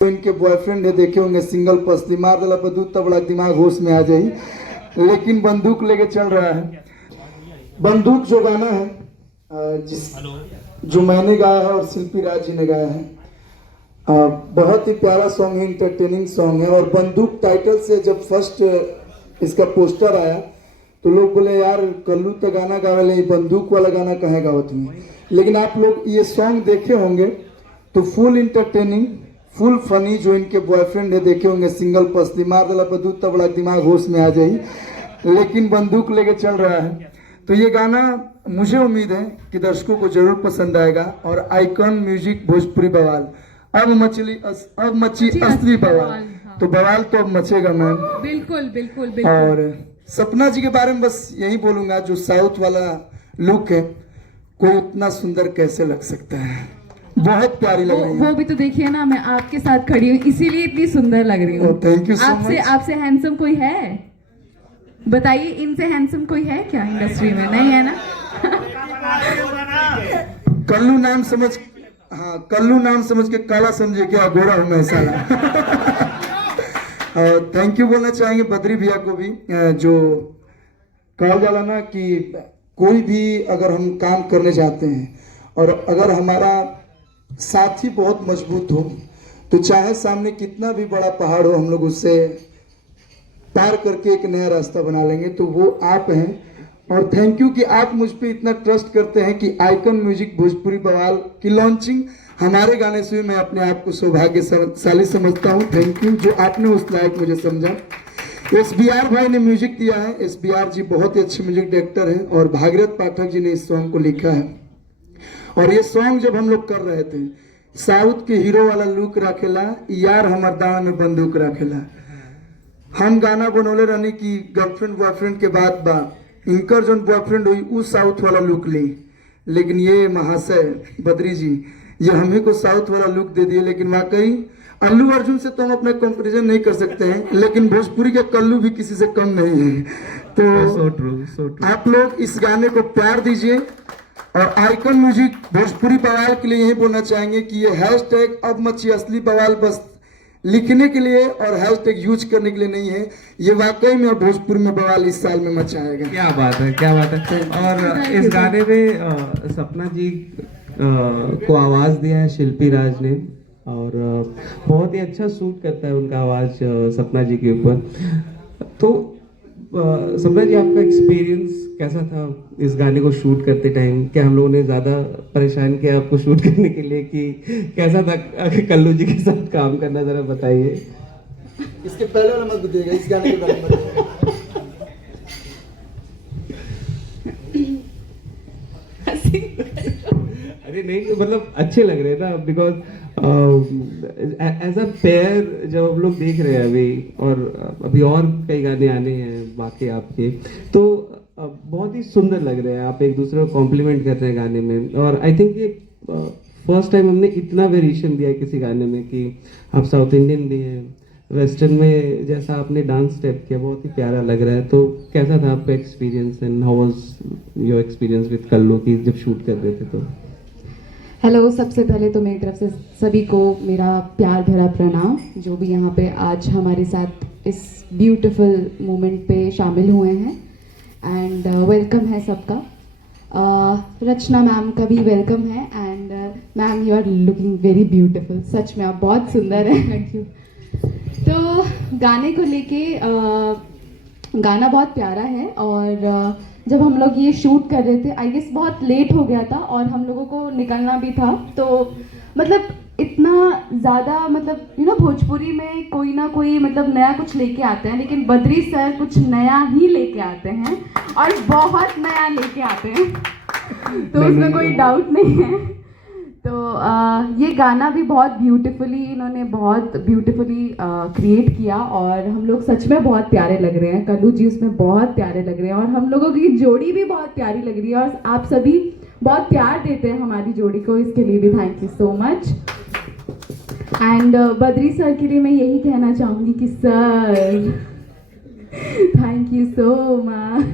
इनके बॉयफ्रेंड है, देखे होंगे सिंगल पस्ती मार दला पर दूध तबड़ा दिमाग होश में आ जाई, लेकिन बंदूक लेके चल रहा है। बंदूक जो गाना है जो मैंने गाया है और शिल्पी राज जी ने गाया है, बहुत ही प्यारा सॉन्ग है, इंटरटेनिंग सॉन्ग है। और बंदूक टाइटल से जब फर्स्ट इसका पोस्टर आया तो लोग बोले यार कल्लू तो गाना गा ले, बंदूक वाला गाना कहाँ गाओ तुम्हें। लेकिन आप लोग ये सॉन्ग देखे होंगे तो फुल इंटरटेनिंग फुल फनी, जो इनके बॉयफ्रेंड है, देखे होंगे सिंगल पस्ती मार दला पर दूध तबड़ा दिमाग होश में आ जाई, लेकिन बंदूक लेके चल रहा है। तो ये गाना मुझे उम्मीद है कि दर्शकों को जरूर पसंद आएगा। और आइकॉन म्यूजिक भोजपुरी बवाल, अब मची असली बवाल, तो बवाल तो अब मचेगा मैम। बिल्कुल बिल्कुल बिल्कुल। और सपना जी के बारे में बस यही बोलूंगा, जो साउथ वाला लुक है, कोई उतना सुंदर कैसे लग सकता है, बहुत प्यारी लग रही है। वो भी तो देखिए ना, मैं आपके साथ खड़ी हूँ इसीलिए इतनी सुंदर लग रही हूँ। Thank you so much. आपसे हैंडसम कोई है? बताइए, इनसे हैंडसम कोई है क्या इंडस्ट्री में? नहीं है ना? कल्लू नाम समझ, हाँ कल्लू नाम समझ के काला समझे क्या, गोरा हूँ मैं साला। और थैंक यू बोलना चाहेंगे बद्री भैया को भी, जो कहा जाला ना कि कोई भी अगर हम काम करने जाते हैं और अगर हमारा साथी बहुत मजबूत हो तो चाहे सामने कितना भी बड़ा पहाड़ हो, हम लोग उससे पार करके एक नया रास्ता बना लेंगे। तो वो आप हैं और थैंक यू कि आप मुझ पे इतना ट्रस्ट करते हैं कि आइकन म्यूजिक भोजपुरी बवाल की लॉन्चिंग हमारे गाने से हुई। मैं अपने आप को सौभाग्यशाली समझता हूँ। थैंक यू जो आपने उस लायक मुझे समझा। SBR भाई ने म्यूजिक दिया है। SBR जी बहुत ही अच्छे म्यूजिक डायरेक्टर हैं और भागीरथ पाठक जी ने इस सॉन्ग को लिखा है। और ये सॉन्ग जब हम लोग कर रहे थे, साउथ के हीरो वाला लुक रखेला, यार हमर दावा में बंदूक रखेला। हम गाना बनौले रहने की गर्लफ्रेंड बॉयफ्रेंड के बाद बा, इनकर जो बॉयफ्रेंड हुई उस साउथ वाला लुक ली, लेकिन ये महाशय बद्री जी ये हमें को साउथ वाला लुक दे दिए। लेकिन वाकई अल्लू अर्जुन से तो हम अपना कंपैरिजन नहीं कर सकते हैं, लेकिन भोजपुरी के कल्लू भी किसी से कम नहीं है। तो so true. आप लोग इस गाने को प्यार दीजिए। और आइकन म्यूजिक भोजपुरी बवाल के लिए यही बोलना चाहेंगे कि ये हैशटैग अब मची असली बवाल बस लिखने के लिए और हैशटैग यूज करने के लिए नहीं है, ये वाकई में भोजपुरी में बवाल इस साल में मचाएगा। क्या बात है, क्या बात है। और इस गाने में सपना जी को आवाज दिया है शिल्पी राज ने, और बहुत ही अच्छा सूट करता है उनका आवाज सपना जी के ऊपर। तो सपना जी, आपका एक्सपीरियंस कैसा था इस गाने को शूट करते टाइम? क्या हम लोगों ने ज़्यादा परेशान किया आपको शूट करने के लिए, कि कैसा था कल्लू जी के साथ काम करना, ज़रा बताइए। इसके पहले वाला मत बताइएगा, इस गाने के बारे में। अरे नहीं, तो मतलब अच्छे लग रहे ना, बिकॉज एज अ पेयर जब हम लोग देख रहे हैं अभी, और अभी और कई गाने आने हैं बाकी आपके, तो बहुत ही सुंदर लग रहे हैं। आप एक दूसरे को कॉम्प्लीमेंट कर रहे हैं गाने में। और आई थिंक ये फर्स्ट टाइम हमने इतना वेरिएशन दिया है किसी गाने में, कि आप साउथ इंडियन भी हैं, वेस्टर्न में जैसा आपने डांस स्टेप किया, बहुत ही प्यारा लग रहा है। तो कैसा था आपका experience, and how was your experience with Kallu की जब शूट कर रहे थे? तो हेलो, सबसे पहले तो मेरी तरफ से सभी को मेरा प्यार भरा प्रणाम, जो भी यहाँ पे आज हमारे साथ इस ब्यूटीफुल मोमेंट पे शामिल हुए हैं। एंड वेलकम है सबका। रचना मैम का भी वेलकम है। And ma'am, you are looking very beautiful, सच में आप बहुत सुंदर हैं। Thank you. तो गाने को लेके गाना बहुत प्यारा है। और जब हम लोग ये शूट कर रहे थे, आई गेस बहुत लेट हो गया था और हम लोगों को निकलना भी था। तो मतलब इतना ज़्यादा, मतलब भोजपुरी में कोई ना कोई मतलब नया कुछ लेके आते हैं, लेकिन बद्री सर कुछ नया ही लेके आते हैं और बहुत नया लेके आते हैं। तो उसमें कोई डाउट नहीं है। तो ये गाना भी बहुत ब्यूटीफुली क्रिएट किया और हम लोग सच में बहुत प्यारे लग रहे हैं। कल्लू जी उसमें बहुत प्यारे लग रहे हैं और हम लोगों की जोड़ी भी बहुत प्यारी लग रही है। और आप सभी बहुत प्यार देते हैं हमारी जोड़ी को, इसके लिए भी thank you so much. And Badri sir के लिए मैं यही कहना चाहूँगी कि sir thank you so much.